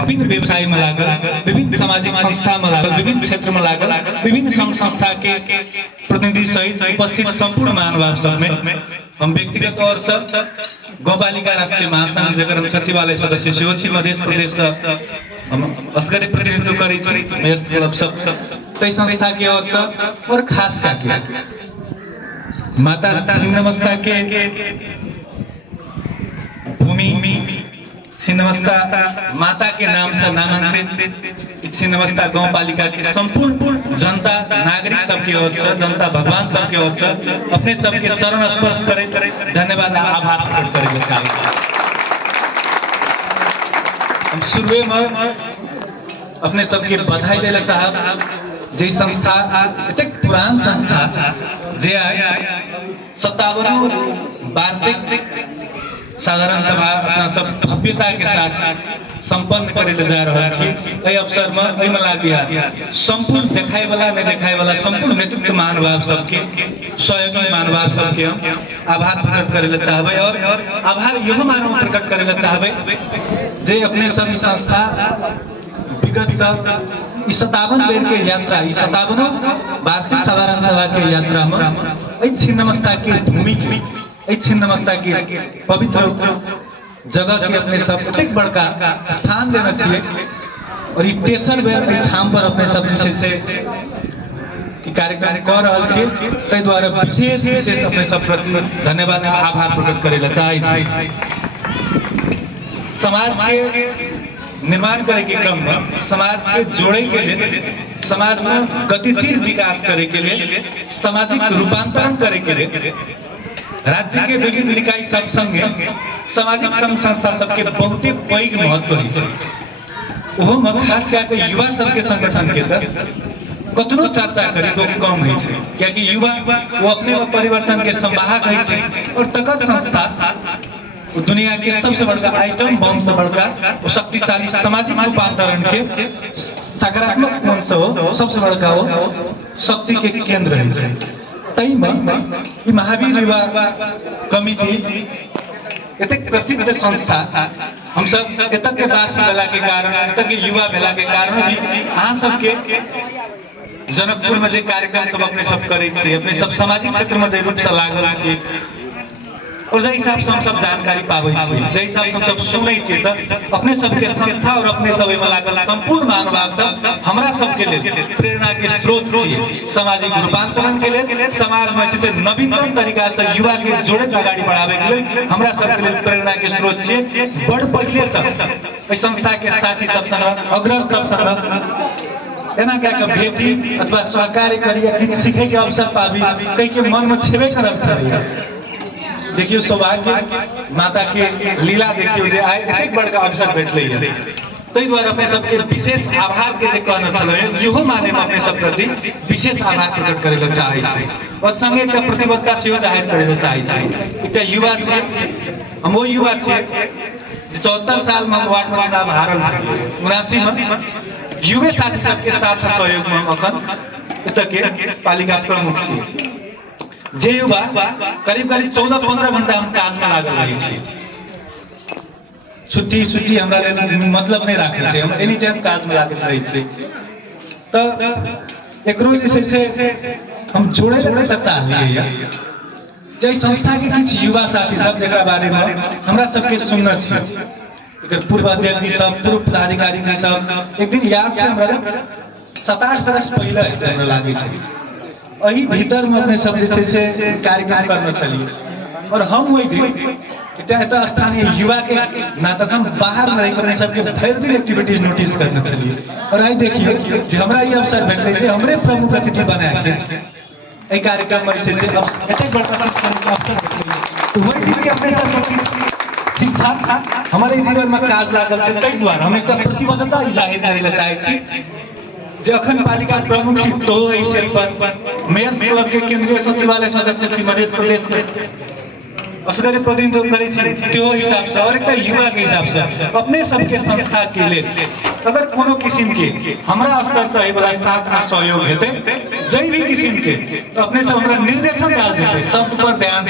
विभिन्न व्यवसाय में लागल, विभिन्न सामाजिक संस्था में लागल, विभिन्न क्षेत्र में लागल, विभिन्न संघ संस्था के प्रतिनिधि सहित उपस्थित संपूर्ण महानुभाव सब में हम व्यक्तिगत तौर से गौपालिका राष्ट्रीय महासंघ जकर हम सचिवालय सदस्य सेहो छी, मध्य प्रदेश से हम असगरे प्रतिनिधित्व करै छी, मेयर्स क्लब सब कई संस्था के ओर से और खास करके माता छिन्नमस्ता के भूमि छिन्नमस्ता माता के नाम से नामांकित छिन्नमस्ता गांव पालिका के संपूर्ण जनता नागरिक सबके ओर से, जनता भगवान सबके ओर से अपने सबके चरण स्पर्श करे धन्यवाद आभार प्रकट करे चाहे। हम शुरुए में अपने सबके बधाई देना चाहब जे संस्था एते पुरान संस्था जे 57 वार्षिक साधारण सभा अपना सब भव्यता के साथ संपन्न करे ले जा रहा छी। एहि अवसर में एहि में लागिया संपूर्ण देखाई वाला नहीं देखाई वाला संपूर्ण नेतृत्व महानुभाव सबके सहयोगी महानुभाव सबके हम आभार प्रकट करे ले चाहबे और आभार यह मानव प्रकट करे ले चाहबे जे अपने सब संस्था विगत सब 57 बेर के यात्रा 57 वार्षिक साधारण सभा के यात्रा में एहि छिन्नमस्ता के भूमि के छिन्नमस्ता की पवित्र जगह के अपने सब एक बड़का स्थान देना चाहिए और ये तेसर बेर ठाम पर अपने सब से कार्यक्रम कर रहा छे, ताहि द्वारा विशेष अपने सब प्रति धन्यवाद आभार प्रकट करे ला चाहे छी। समाज के निर्माण करे के क्रम में, समाज के जोड़े के लिए, समाज में गतिशील विकास करे के लिए, सामाजिक रूपांतरण करे के लिए राज्य के विभिन्न निकाय सब संगे सामाजिक संघ संस्था सबके बहुते पैघ महत्व है। ओहो में खास करके युवा सबके संगठन के तर कतनो चर्चा करे तो कम है, क्योंकि युवा वो अपने परिवर्तन के संवाहक है और तकत संस्था दुनिया के सबसे बड़का आइटम बम से बड़का वो शक्तिशाली सामाजिक रूपांतरण के सकारात्मक कोण से हो सबसे बड़का हो शक्ति के केंद्र है। तई में महावीर युवा कमिटी एते प्रसिद्ध संस्था हम सब एतक के वासी भेला के कारण, एतक के युवा भेला के कारण भी अहाँ सबके जनकपुर में जे कार्यक्रम सब अपने सब करे छी, अपने सब सामाजिक क्षेत्र में जे रूप से लागल छी और जै हिसाब से हम सब जानकारी पाबै छी, जै हिसाब से हम सब सुनै छी, त अपने सबके संस्था और अपने सब में लागल संपूर्ण महानुभाव सब हमरा सबके लिए प्रेरणा के स्रोत छी। सामाजिक रूपांतरण के लिए, समाज में से नवीनतम तरीका से युवा के जोड़े आगाड़ी बढ़ावे के लिए हमरा सबके लिए प्रेरणा के स्रोत छी। बड़ पहले सब संस्था के साथी सब संग अग्रज सब संग एना क्या भेटी अथवा सहकार्य करी या किछ सीखे के अवसर पाबी कई के मन में छेबे करब चाहिए। देखियो सौभाग्य माता के लीला देखियो जे आए एक बड़का अवसर भेटले है, ताहि द्वारा अपने सबके विशेष आभार के जे कहना छलै इहो माने में अपने सब प्रति विशेष आभार प्रकट करे ला चाहे छी और संगे एकटा प्रतिबद्धता सेहो जाहिर करे ला चाहे छी। एकटा युवा छै, हम वो युवा छै जे 74 साल में वार्ड में चुनाव हारल छै, 79 में युवा साथी सबके साथ सहयोग में अखन एतय के पालिका प्रमुख छी। जे युवा करीब 14-15 घंटा हम काज में लागल रही छी, छुट्टी हमरा मतलब नहीं राखे छै, हम एनी टाइम काज में लागल रही छी। त एकरो जे से हम जोड़े ले चाहलिए जे संस्था के किछ युवा साथी सब जेकरा बारे में हमरा सबके सुनना छी, एकर पूर्व अध्यक्ष जी सब, पूर्व पदाधिकारी जी सब, एक दिन याद छै हमरा 27 बरस पहले हमरा लागे छै अही भीतर में अपने सब जे से कार्यक्रम करना चलिए और हम वही दिन स्थानीय युवा के नाता से हम बाहर रह कर सबके भर दिन एक्टिविटीज नोटिस करना चलिए और आई देखिए जे हमरा ये अवसर भेटले छै हमरे प्रमुख अतिथि बना के ए कार्यक्रम में से एते बड़का चीज के अवसर भेटले तो वही दिन के अपने सब किछ शिक्षा हमारे जीवन में काज लागल छै। ताहि द्वारा हम एकटा प्रतिबद्धता जाहिर करे ला चाहे छी जखन पालिका प्रमुख छी तो ऐसे पर मेयर्स क्लब के केंद्रीय सचिवालय सदस्य छी, मध्य प्रदेश के असगरे प्रतिनिधित्व करे छी, त्यो हिसाब से और एक युवा के हिसाब से अपने सबके संस्था के लिए अगर कोनो किस्म के हमरा स्तर से एहि वाला साथ आ सहयोग हेते जै भी किस्म के तो अपने से हमरा निर्देशन डाल जेते, शब्द पर ध्यान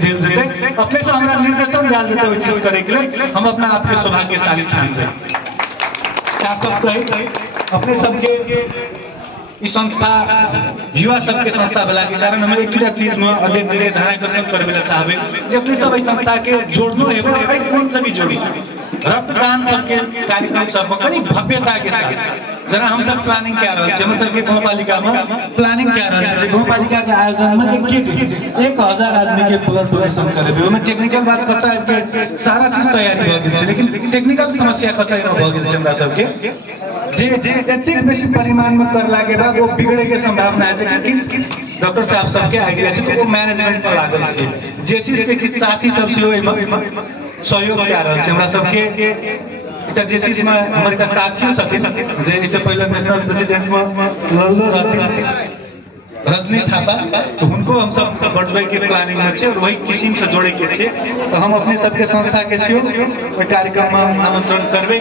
देल जेते, अपने से हमरा निर्देशन डाल जेते ओइ चीज करे के लिए हम अपना आप के सौभाग्यशाली ठानबे। खास सब कही अपने सबके ई संस्था युवा सबके संस्था भेला के कारण हम एक दूटा चीज में अध्यक्ष जी के ध्यान आकर्षण करबे ला चाहबे जे अपने सब ई संस्था के जोड़नो हेबो है कौन सा भी जोड़ी रक्तदान सबके कार्यक्रम सब में कनी भव्यता के साथ जरा हम सब प्लानिंग कर रहल छी हम सब के गांवपालिका में प्लानिंग कर रहल छी गांवपालिका के आयोजन में एक दिन 1000 आदमी के ब्लड डोनेशन करबे ओमे टेक्निकल बात कत है के सारा चीज तैयारी भ गेल छै लेकिन टेक्निकल समस्या कतै न भ गेल छै हमरा सब के जे एतेक बेसी परिमाण में करला के बाद वो बिगड़े के संभावना है कि डॉक्टर साहब सबके आइडिया छै तो वो मैनेजमेंट पर लागल छै जेसीस के किछ साथी सब से ओइ में सहयोग कर रहल छै हमरा सबके एकटा जेसीस में हमर एकटा साथी छथिन जे इससे पहले नेशनल प्रेसिडेंट में लड़लो रहथिन रजनी थापा तो उनको हम सब बढ़वे के प्लानिंग में छे और वही किस्म से जोड़े के छे तो हम अपने सबके संस्था के छियो ओइ कार्यक्रम में आमंत्रण करबे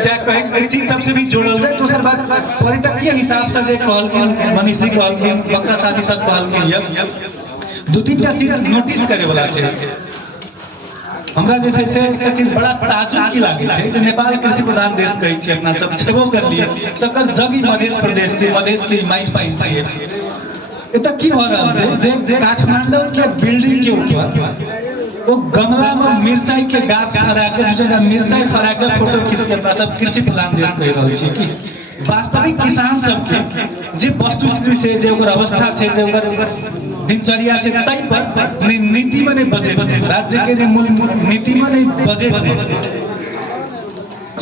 से कहे चीज सबसे भी जोड़ल जाए दूसर बात पर्यटकीय हिसाब से जे कहलखिन मनीष जी कहलखिन बकरा साथी सब कहलखिन ये दो तीन टा चीज नोटिस करे वाला छे हमरा जैसे से एक चीज बड़ा ताजुब की लागे छे जे नेपाल कृषि प्रधान देश कहै छी अपना सब छेबो कर लिए तकर जगी मध्य प्रदेश से मधेश के माइट पाइन छिए एत की हो रहल छे जे काठमांडू के बिल्डिंग के ऊपर वो गमला में मिर्चाई के गाछ फरा के दू जगह मिर्चाई फरा के फोटो खींच के अपना सब कृषि प्रधान देश कह रहल छी कि वास्तविक किसान सब के जे वस्तुस्थिति से जे ओकर अवस्था छे जे ओकर दिनचर्या छे तई पर नीति में नहीं बजट राज्य के मूल नीति में नहीं बजट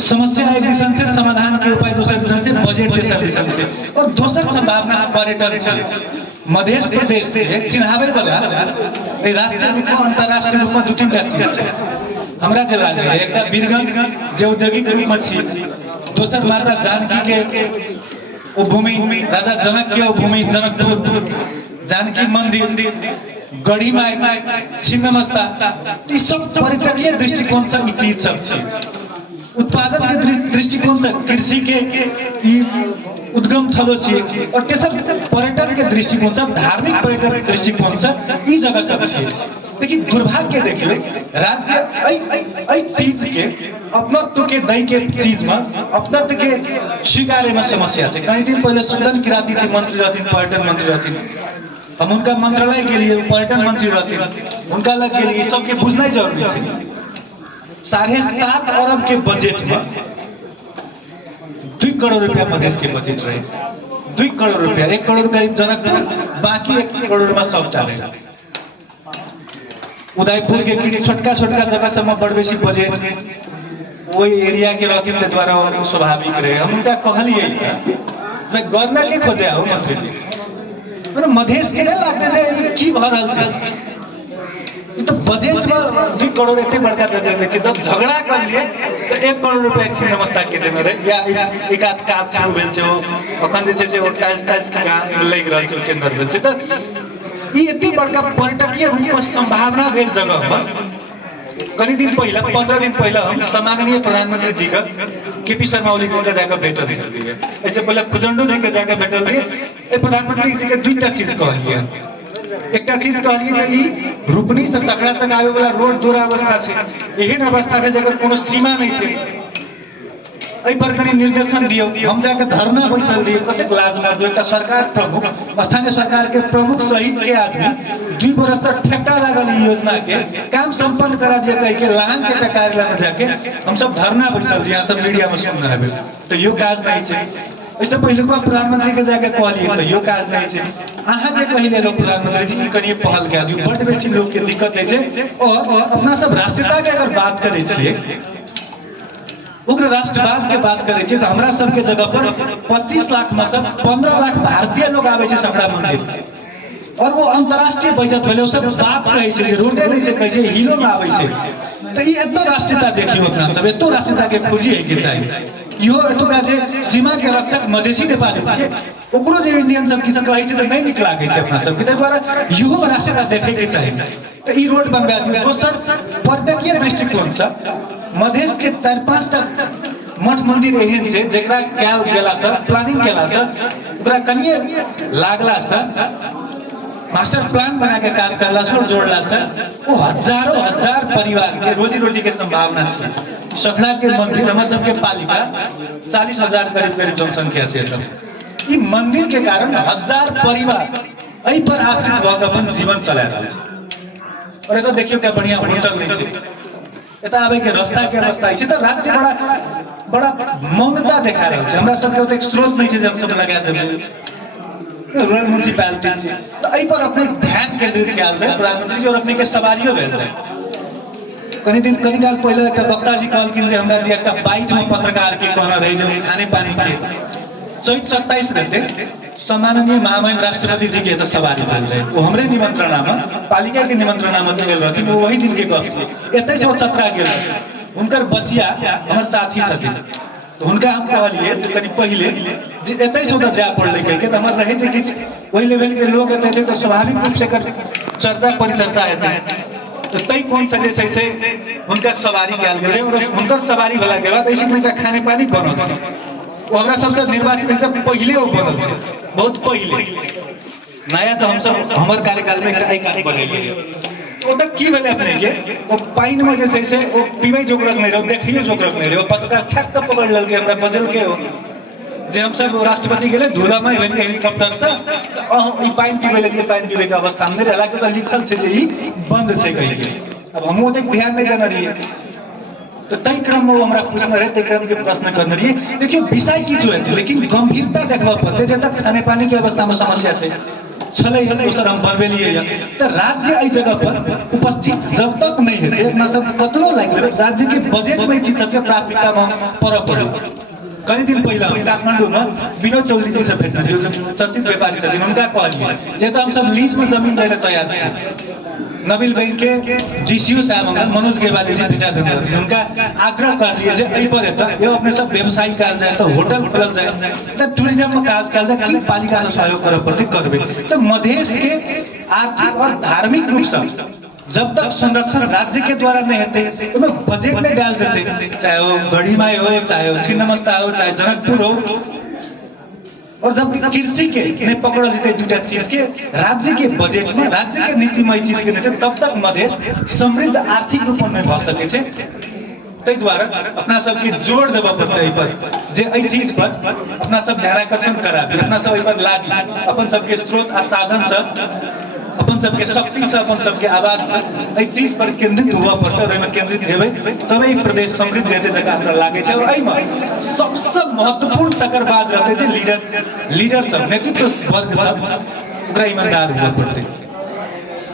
समस्या एक दिशा से समाधान के उपाय दूसरे दिशा से बजट के दिशा से और दूसर संभावना पर्यटन छे मध्य प्रदेश से चिन्हावे वाला राष्ट्रीय रूप में अंतरराष्ट्रीय रूप में दू तीन टा चीज छे हमरा जे लागे एकटा वीरगंज जे औद्योगिक रूप में छी दूसर माता जानकी के ओ भूमि राजा जनक के ओ भूमि जनकपुर जानकी मंदिर गढ़ी माई छिन्नमस्ता ई सब पर्यटकीय दृष्टिकोण से ई चीज सब छै उत्पादन के दृष्टिकोण से कृषि के ई उद्गम थलो छै और तेसर पर्यटन के दृष्टिकोण से धार्मिक पर्यटन दृष्टिकोण से ई जगह सब छै लेकिन दुर्भाग्य देखियो राज्य ऐ चीज के अपनत्व के दई के चीज में अपनत्व के स्वीकारे में समस्या छै कई दिन पहले सुदन किराती जी मंत्री रहथिन पर्यटन मंत्री रहथिन हम उनका मंत्रालय के लिए पर्यटन मंत्री रहथिन उनका लग के लिए सबके बुझना जरूरी है 7.5 अरब के बजट में 2 करोड़ रुपया मधेश के बजट रहे 2 करोड़ रुपया 1 करोड़ करीब जनकपुर बाकी 1 करोड़ में सबटा रहे उदयपुर के किछ छोटका छोटका जगह सब में बड़ बेसी बजट वही एरिया के रहथिन ते द्वारा स्वाभाविक रहे हम उनका कहलिए मैं गवर्नर के खोजे हो मंत्री जी मधेश के नहीं लगते जे की भ रहल छै ई तो बजट में 2 करोड़ एते बड़का जगह ले छै तब झगड़ा कर लिए तो 1 करोड़ रुपया छिन्नमस्ता के देने रहे या एक आध काज शुरू भेल छै अखन जे छै से ओ टाइल्स के काम लागि रहल छै टेंडर भेल छै त ई एते बड़का पर्यटकीय रूप में संभावना भेल जगह में कई दिन पहले 15 दिन पहले हम सम्माननीय प्रधानमंत्री जी का केपी शर्मा ओली जी का जाकर भेटल छलिए ऐसे पहले फुजंडो जी के जाकर भेटल रहिए प्रधानमंत्री जी के दुईटा चीज कहलिए एकटा चीज कहलिए जे ई रूपनी से सकरा तक आवे वाला रोड दूर अवस्था छै एहन अवस्था छै जकर कोनो सीमा नहीं छै एहि पर कनी निर्देशन दियो हम जाके धरना बैसल रहिए कतेक लाज मार एकटा सरकार प्रमुख स्थानीय सरकार के प्रमुख सहित के आदमी 2 बरस तक ठेका लागल योजना के काम संपन्न करा दिया कह के लाहन के कार्यालय में जाके हम सब धरना बैसल रहिए सब मीडिया में सुन रहे तो यो काज नहीं छै ऐसे पहले को प्रधानमंत्री के जाके कहलिए तो यो काज नहीं छै अहाँ के कहिले लोग प्रधानमंत्री जी कनिए पहल कए दियौ बड़ बेसी लोग के दिक्कत है छै और अपना सब राष्ट्रीयता के अगर बात करे छिए उग्र राष्ट्रवाद के बात करे छिए तो हमरा सब के जगह पर 25 लाख में से 15 लाख भारतीय लोग आवे छै सकरा मंदिर और वो अंतरराष्ट्रीय बजट भेले सब बात कहै छै जे रोडे नहीं छै कहै छै हिलो में आवे छै तो ई एतो राष्ट्रीयता देखियो अपना सब एतो राष्ट्रीयता के खोजी है के चाहिए इहो एतुका जे सीमा के रक्षक मधेसी नेपाली छै ओकरो जे इंडियन सब किछ कहै छै त नहीं निक लागे छै अपना सब के तै द्वारा इहो राष्ट्रीयता देखे के चाहिए तो ई रोड बनबा दियौ दोसर पर्यटकीय दृष्टिकोण से मधेश के 4-5 टा मठ मंदिर एहन छै जेकरा कैल गेला से प्लानिंग केला से ओकरा कनिए लागला से मास्टर प्लान बना के काज करला से जोड़ला से वो हजारों हजार परिवार के रोजी रोटी के संभावना छै सखड़ा के मंदिर हमारे सबके पालिका 40,000 करीब जनसंख्या है। तो मंदिर के कारण 1000 परिवार एहि पर आश्रित भऽ अपन जीवन चला रहल छै। और एतऽ देखियो क्या बढ़िया होटल नहीं छै, एतऽ आबे के रास्ता के अवस्था छै। तो राज्य बड़ा मौनता देखा रहल छै। हमरा सबके ओतेक स्रोत नहीं छै जे हम सब लगा देबै, रूरल म्युनिसिपैलिटी छै। तो एहि पर अपने ध्यान केंद्रित कयल जाए प्रधानमंत्री जी, और अपने के सवारियों भेल जाए। कनी काल पहले एक वक्ता जी कहलखिन जे हमरा दिया एकटा बाइट में पत्रकार के कहना रही जो खाने पानी के चैत 27 देते सम्माननीय महामहिम राष्ट्रपति जी के तो सवारी भेल रहे। वो हमरे निमंत्रणामा पालिका के निमंत्रणामा तो गेल रहथिन। वो वही दिन के गप छै। एतै से चतरा गेल उनकर बचिया हमर साथी छथिन। तो उनका हम कहलिए जे कनी पहले जे एतै से उधर जा पड़ले कह के त हमर रहे जे किछ ओही लेवल के लोग एतै तो स्वाभाविक रूप से कर चर्चा परिचर्चा हेतै। तो तई कौन सजे से उनका सवारी कयल गेलै, और उनकर सवारी भेला के बाद ऐसे में खाने पानी बनल छै। वो हमरा सबसे निर्वाचित से पहले वो बनल छै, बहुत पहले। नया तो हम सब हमर कार्यकाल में एक काम बनेलिए। तो तक की भेलै अपने के वो पाइन में जैसे से वो पीबै जोगरक नहीं रहो, देखियो जोगरक नहीं रहो। पत्रकार ठक के पकड़ लेल के हमरा बजल के हो जे हम सब राष्ट्रपति गेले धूला में भेली हेलीकॉप्टर से ई पाइन पीबै लगिए, पाइन पीबै के अवस्था में रहला के तो लिखल छै जे ई बंद छै कहि के। अब हम ओते ध्यान नहीं देना रहिए। तो तई क्रम में वो हमरा पूछना रहे, तई क्रम के प्रश्न करना रहिए। देखियो विषय की जो है लेकिन गंभीरता देखबा पड़ते जे तक खाने पानी के अवस्था में समस्या छै छले हम दोसर हम बनबेलिए। तो राज्य एहि जगह पर उपस्थित जब तक नहीं हेतै अपना सब कतनो लागि लेबै राज्य के बजट में चीज सबके प्राथमिकता में परऽ पड़ै। कई दिन पहले हम काठमांडू में विनोद चौधरी जी से भेटना जो चर्चित व्यापारी छथिन, उनका कहलिए जे तो हम सब लीज में जमीन ले तैयार छी। नबील बैंक के डीसीओ साहब मनोज गेवाली जी भेटा देने रहथिन। उनका आग्रह कर लिए जे एहि पर एतऽ यो अपने सब व्यवसाय कयल जाए, तो होटल खोलल जाए, तो टूरिज्म में काज कयल जाए, की पालिका से सहयोग करऽ पड़तै करबे। तो मधेश के आर्थिक और धार्मिक रूप से जब तक संरक्षण राज्य के द्वारा नहीं होते तो मैं बजट में डाल सकते, चाहे वो गढ़ीमाई हो, चाहे वो छिन्नमस्ता हो, चाहे जनकपुर हो। और जब कृषि के नहीं पकड़ देते दूटा चीज के राज्य के बजट में, राज्य के नीतिमय चीज के नहीं, तब तक मधेश समृद्ध आर्थिक रूप में भऽ सकै छै। तै द्वारा अपना सबके जोर देबऽ पड़तै एहि पर जे एहि चीज पर अपना सब ध्यानाकर्षण कराबी, अपना सब एहि पर लागी, अपन सबके स्रोत आ साधन से, अपन सबके शक्ति से, अपन सबके आवाज से एहि चीज पर केंद्रित हुआ पड़तै। और एहिमे केंद्रित हेबै तबे ई प्रदेश समृद्ध हेतै जकरा हमरा लागै छै। और एहिमे सबसे महत्वपूर्ण तकर बाद रहतै जे लीडर सब, नेतृत्व वर्ग सब ओकरा ईमानदार हुआ पड़तै।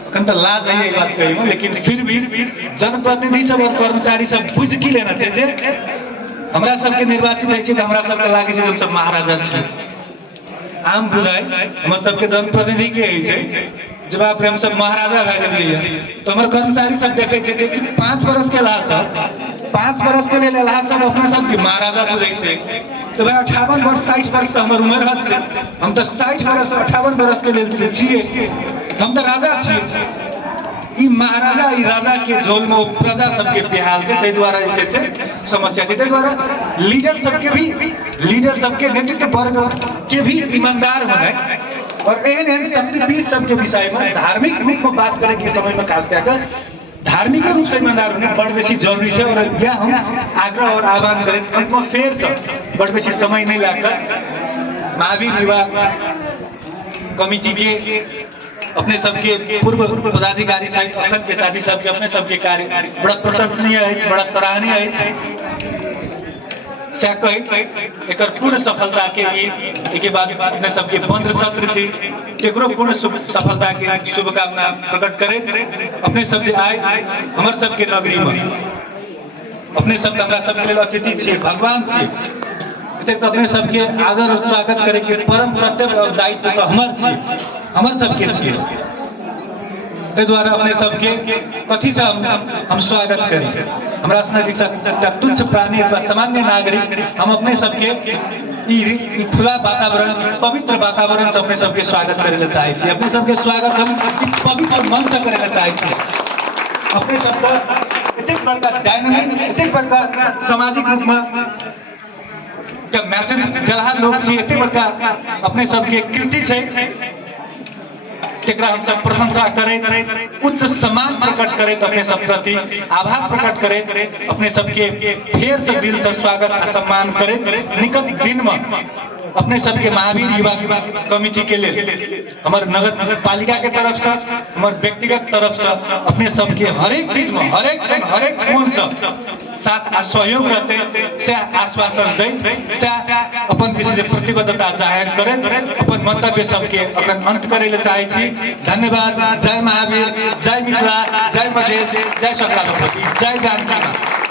अखन तऽ लाज है बात कहैमे, लेकिन फिर भी जनप्रतिनिधि सब और कर्मचारी सब बुझ की लेना छै जे हमरा सबके निर्वाचित होइ छै तऽ हमरा सबके लागै छै जे हम सब महाराजा छी। आम बुझाइ हमर सबके जनप्रतिनिधि के होइ छै जब आप हम सब महाराजा भए गेलिए। तो हमारे कर्मचारी सब देखे छे जे 5 बरस के लाहा सब 5 बरस के लिए लाहा सब अपना सब के महाराजा बुझै छै। तो भाई 58 वर्ष 60 वर्ष तो हमर उम्र हद छै, हम तो 60 वर्ष 58 वर्ष के लिए छिए, हम तो राजा छिए। ई महाराजा ई राजा के झोल में प्रजा सबके बेहाल छै, तै द्वारा जे छै से समस्या छै। तै द्वारा लीडर सबके नेतृत्व वर्ग के भी ईमानदार होनाइ और एहन शक्तिपीठ सबके विषय में धार्मिक रूप में बात करे के समय में खास करके धार्मिक रूप से ईमानदार होने बड़ बेसी जरूरी है। और यह हम आग्रह और आह्वान करें अंत में फेर सब बड़ बेसी समय नहीं लाकर महावीर युवा कमिटी के अपने सबके पूर्व पदाधिकारी सहित अखन के साथी सबके अपने सबके कार्य बड़ा प्रशंसनीय है, बड़ा सराहनीय है। से कहित एकर पूर्ण सफलता के लिए एक बाद अपने सबके बंद सत्र छी केकरो पूर्ण सफलता के शुभकामना प्रकट करें। अपने सब जे आए हमर सबके नगरी में अपने सब हमरा सबके लेल अतिथि छी, भगवान छी, एतेक अपने सबके आदर और स्वागत करे के परम कर्तव्य और दायित्व तो हमर सबके छी। ते द्वारा अपने सबके कथी से हम स्वागत करी। हमरा सबके तुच्छ प्राणी अथवा सामान्य नागरिक हम अपने सबके ई खुला वातावरण, पवित्र वातावरण से अपने सबके स्वागत करे ला चाहे छी। अपने सबके स्वागत हम पवित्र मन से करे ला चाहे छी। अपने सबका एतेक बड़का डायनामिक, एतेक बड़का सामाजिक रूप में मैसेज देलहा लोग छी, एतेक बड़का अपने सबके कृति छै तेकरा हम सब प्रशंसा करैत उच्च सम्मान प्रकट करैत अपने सब प्रति आभार प्रकट करैत अपने सबके फेर से दिल से स्वागत आ सम्मान करैत निकट दिन में अपने सबके महावीर युवा कमिटी के लिए हमारे नगर पालिका के तरफ से हमारे व्यक्तिगत तरफ से अपने सबके हर एक चीज में हर एक कोण से साथ आ सहयोग रहते से आश्वासन दैत से अपन दिस से प्रतिबद्धता जाहिर करैत अपन मंतव्य सबके अखन अंत करे ले चाहे छी। धन्यवाद। जय महावीर, जय मिथिला, जय मधेश, जय सकला भगवती, जय जानकी माँ।